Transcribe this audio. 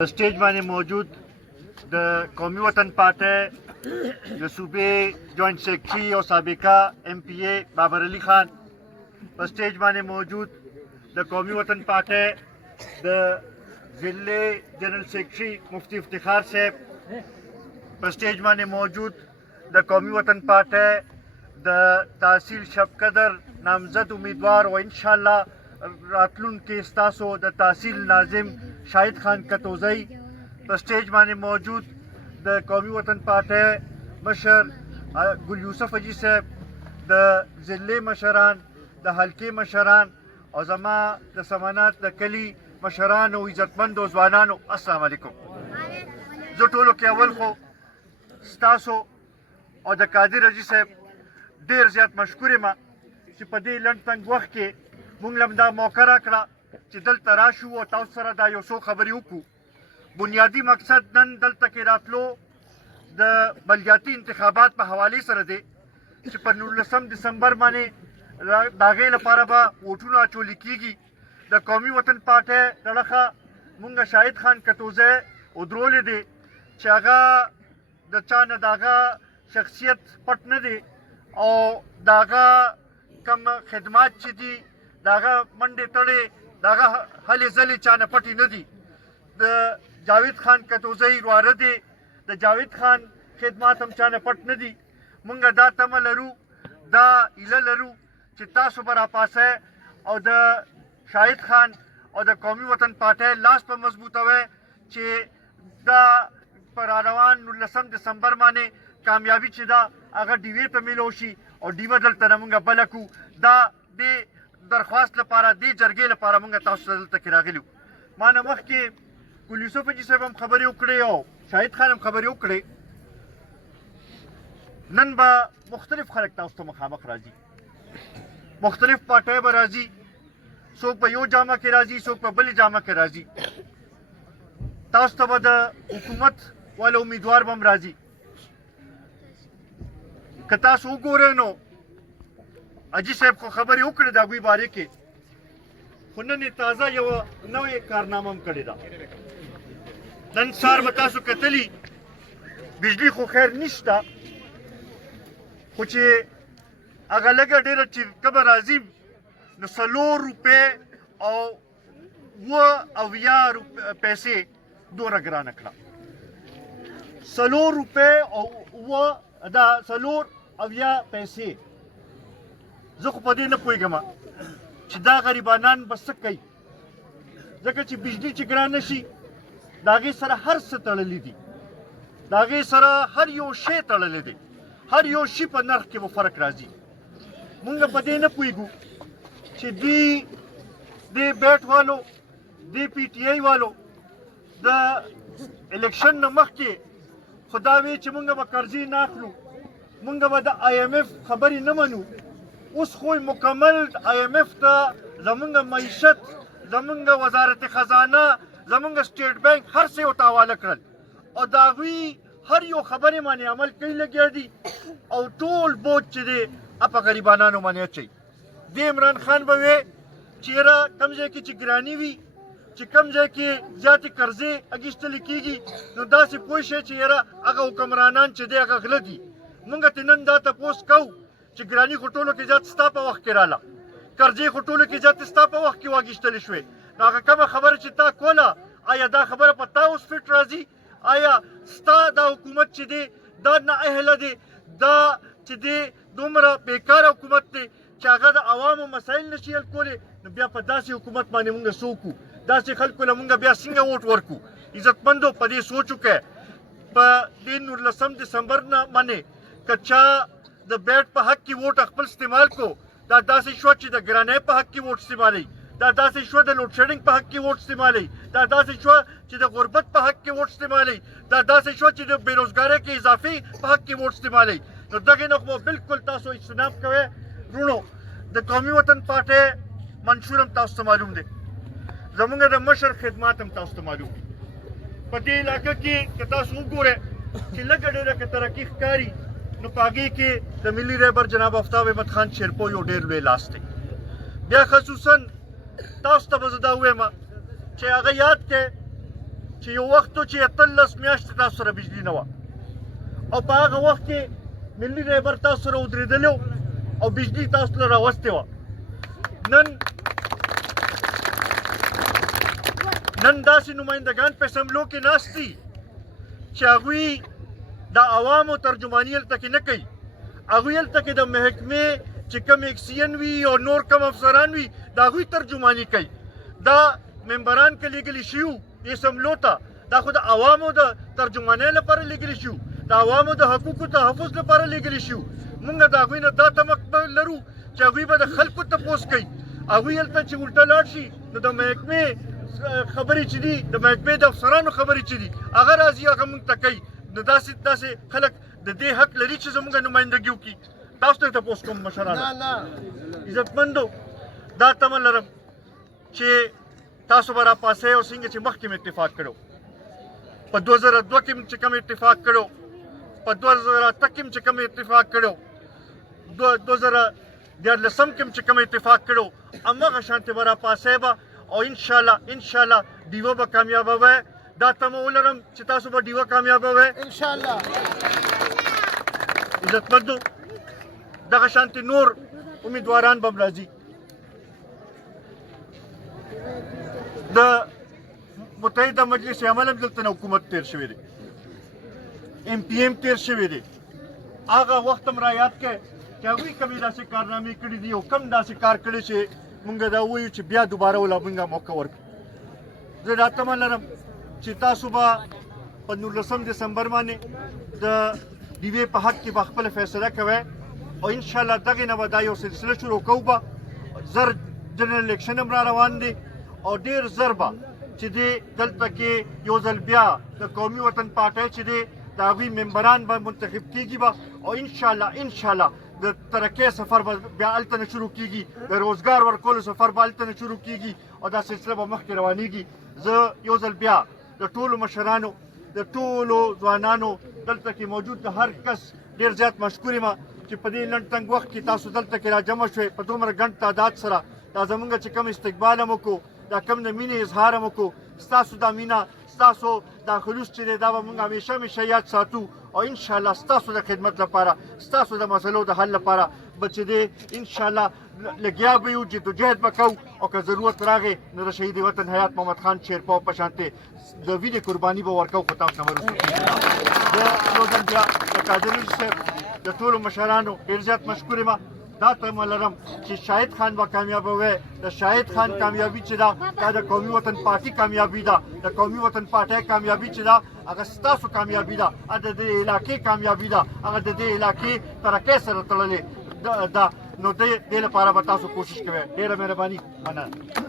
स्टेज माने मौजूद द कौमी वतन पार्टी द सूबे जॉइंट सेक्रेटरी और सबका MPA बाबर अली खान स्टेज माने मौजूद द कौमी वतन पार्टी द जिले जनरल सेक्रेटरी मुफ्ती इफ्तिखार साहब स्टेज माने मौजूद द कौमी वतन पार्टी द तहसील शबकदर नामजद उम्मीदवार और इंशाअल्लाह रातलुन के स्तासो द तहसील नाजिम शाहिद खान कतोजई स्टेज माने मौजूद द कौमी वतन पार्टी मशर गुल यूसुफ अजी साहब द जिले मशरान द हल्के मशरान और जमा द समानात द कली मशरान और इज्जतमंद और जवानान अस्सलाम वालेकुम। जो टोलो के अवल को स्तासो और द कादिर अजी साहब ढेर ज़्यादा मशकूर मा कि पदे लंड तंग वक्त के मुंगलम दा मौका राकड़ा कि दल तराशू और ताउ सरा दा यो सो खबरी उकू बुनियादी मकसद नन दल तक रातलो द बलियाती इंतखाबात पर हवाले सर दे कि पर 19 दिसंबर माने दागे लपारा बा वोटूना चोली कीगी द कौमी वतन पार्टी लड़खा मुंगा शाहिद खान कतोजे उद्रोले दे चागा द चान दागा शख्सियत पट न दे और दागा कम खिदमात ची दागा मंडे तड़े दागा हले जले चाने पटी नदी द जावेद खान कतोजई वारदे द जावेद खान खिदमात हम चाने पट नदी मुंगा दा तमलरू दा इललरू चित्ता सुबरा पास है और द शाहिद खान और द कौमी वतन पार्टी लास्ट पर मजबूत हुए चे दा पर आरवान 19 दिसंबर माने कामयाबी चिदा अगर डीवे तमिलोशी और डीवा दल तरमुंगा बलकू दा दे दरख्वास्त लपारा दे जरगे लपारा मुंगा तहसील तक रागलू माना वक्त के गुल यूसुफ जी साहब हम खबरें उकड़े और शाहिद खान हम खबरें उकड़े नन बा मुख्तलिफ खलक ताउस मखामख राजी मुख्तलिफ पार्टी ब राजी सोक पर यो जामा के राजी सोक पर बली जामा के राजी ताउस तब द हुकूमत वाले उम्मीदवार बम राजी कता सो गोरे नो अजी साहब को खबर उकड़े दागुई बारे के उन्होंने ताज़ा यो नवे कारनामा करेदा नन सार बता सो कतली बिजली को खैर निश्ता कुछ अगर लगा डेरा चिर कबर आजिम न 100 रुपए और वो अविया पैसे दो रगरा नकला 100 रुपए और वो अदा 100 अविया पैसे जो पदे न पोईगमा चिदा गरीबानान बस कई जगह ची बिजली चिगरा नशी दागे सरा हर से तड़ली दी दागे सरा हर यो शे तड़ले दे हर यो शी पर नरख के वो फर्क राजी मुंगा पदे न पोईगु ची दी दे बैठ वालो दे PTI वालो द इलेक्शन न मख के खुदावे ची मुंगा ब कर्जी नाखलू मुंगा ब द IMF खबरी न मनू उस कोई मुकम्मल IMF ता जमुंगा मईशत जमुंगा वजारत खजाना जमुंगा स्टेट बैंक हर से उतावाला करल और दावी हर यो खबरें माने अमल कई लगे दी और टोल बोझ दे अपा गरीबाना नो माने अच्छी दे इमरान खान बवे चेहरा कमजे की चिगरानी भी चिकमजे के जाति कर्जे अगिश्त लिखीगी नो दा से पोशे चेहरा अगा हुक्मरानान चदे अगा गलती मुंगा तिनंदा तपोस कऊ चिगरानी खुटोलो के जात स्तापा वक्त के राला कर्जे खुटोलो के जात स्तापा वक्त की वागिश्तल शुए नाका कम खबर चिता कोला आया दा खबर पता उस फिट राजी आया स्ता दा हुकूमत चिदे दा ना अहला दे दा चिदे दुमरा बेकार हुकूमत दे चागा दा आवाम मसाइल नशील कोले बिया पदा से हुकूमत माने मुंगा सोकू दा से खल कोला मुंगा बिया सिंगा वोट वर्कू इज्जतमंदो पदे सो चुके प दिन 19 दिसंबर ना माने कच्चा द बैट पर हक की वोट अकबल इस्तेमाल को दादा से शो द गिराने पर हक की वोट इस्तेमाल दादा से शो द लोड शेडिंग पर हक की वोट इस्तेमाल दादा से शो द गुर्बत पर हक की वोट इस्तेमाल दादा से शो द बेरोजगारी के इजाफे पर हक की वोट इस्तेमाल तो दगे नखो बिल्कुल तासो इस्तेमाल कवे रुनो द कौमी वतन पार्टी मंशूरम तासो मालूम दे जमुंगा द मशर खिदमात हम तासो मालूम पते इलाका की कतासो गोरे कि लगड़े के तरक्की कारी नो पागी के द मिली रहबर जनाब आफ्ताब अहमद खान शेरपो यो डेर वे लास्टे बिया खसूसन ताउस तबजदा हुए मा चे अगर याद के چې یو وخت و چې 18 میاشتې تاسو سره بجلي نه وه او په هغه وخت کې ملي رهبر تاسو سره ودرېدلی او بجلي تاسو له راوستې وه نن داسې نمایندګان په اسمبلو کې ناست دي چې هغوی د عوامو ترجماني هلته کې نه کوي هغوی هلته کې د محکمې چې کوم اکسین وي او نور کم افسران وي د هغوی ترجماني کوي دا ممبران که لیږلي شوي اسمبلو ته دا خو د عوامو د ترجمانۍ لپاره لیږلي شوي د عوامو د حقوقو تحفظ لپاره لیږلي شوي موږ د هغوی نه دا تمه لرو چې هغوی به د خلکو تپوس کوي هغوی هلته چې الټه لاړ شي نو د محکمې خبرې چې دي د محکمې د افسرانو خبرې چې دي هغه راځي هغه موږ ته کوي نو داسې خلک د دې حق لري چې زموږ نمایندګي وکړي تاسو ته تپوس کوم مشرانو عزتمندو دا تمه لرم چې تاسو به راپاسئ او څنګه چې مخکې مې اتفاق کړو په 2002 کې چې کوم اتفاق کړو په 2008 کې چې کوم اتفاق کړو 2014 کې چې کوم اتفاق کړو هماغه شانتې به راپاسئ به او انشاءالله ډیوه به کامیابه وی دا تمه ولرم چې تاسو به ډیوه کامیابه وی انشاءالله عزتمندو دغه شانتې نور امیدواران به هم راځي د متحده مجلس عمل هم دلته نه حکومت تیر شوی دی MPM تیر شوی دی هغه وخت هم را یاد کړئ چې هغوی کومې داسې کارنامې کړي دي او کم داسې کار کړی چې مونږ دا ووایو چې بیا دوباره ولا مونږ موقع ورکړو زه دا تمه لرم چې تاسو به په 19 دسمبر باندې د ډیوې په حق کې به خپله فیصله کوئ او انشاءالله دغې نه به دا یو سلسله شروع کوو به زر جنرال الیکشن هم را روان دی او ډېر زر به چې دی دلته کې یو ځل بیا د قومي وطن پارټۍ چې دی د هغوی ممبران به منتخب کېږي به او انشاءالله د ترقۍ سفر به بیا هلته نه شروع کېږي د روزګار ورکولو سفر به هلته نه شروع کېږي او دا سلسله به مخکې روانېږي زه یو ځل بیا د ټولو مشرانو د ټولو ځوانانو دلته کې موجود د هر کس ډېر زیات مشکور یم چې په دې لنډ تنګ وخت کې تاسو دلته کې را جمع شوئ په دومره ګڼ تعداد سره دا زموږ چې کوم استقبال هم وکړو دا کم د مینې اظهار هم وکړو ستاسو دا مینه ستاسو دا خلوص چې دی دا به موږ همیشه یاد ساتو او انشاءالله ستاسو د خدمت لپاره ستاسو د مسلو د حل لپاره به چې دی انشاءالله لګیا به یو جدوجهد به کوو او که ضرورت راغی نو د شهید وطن حیات محمد خان شیرپاو په شانتې د وینې قرباني به ورکوو خو تاسو نه به رسو کېږي زه یو ځل بیا د قادري صاحب د ټولو مشرانو ډېر زیات مشکور یم دا تمه لرم چې شاهد خان به کامیابه وی د شاهد خان کامیابي چې ده دا د قومي وطن پارټي کامیابي ده د قومي وطن پارټۍ کامیابي چې ده هغه ستاسو کامیابي ده هغه د دې علاقې کامیابي ده هغه د دې علاقې ترقۍ سره تړلې ده نو دې لپاره به تاسو کوشش کوئ ډېره مهرباني مننه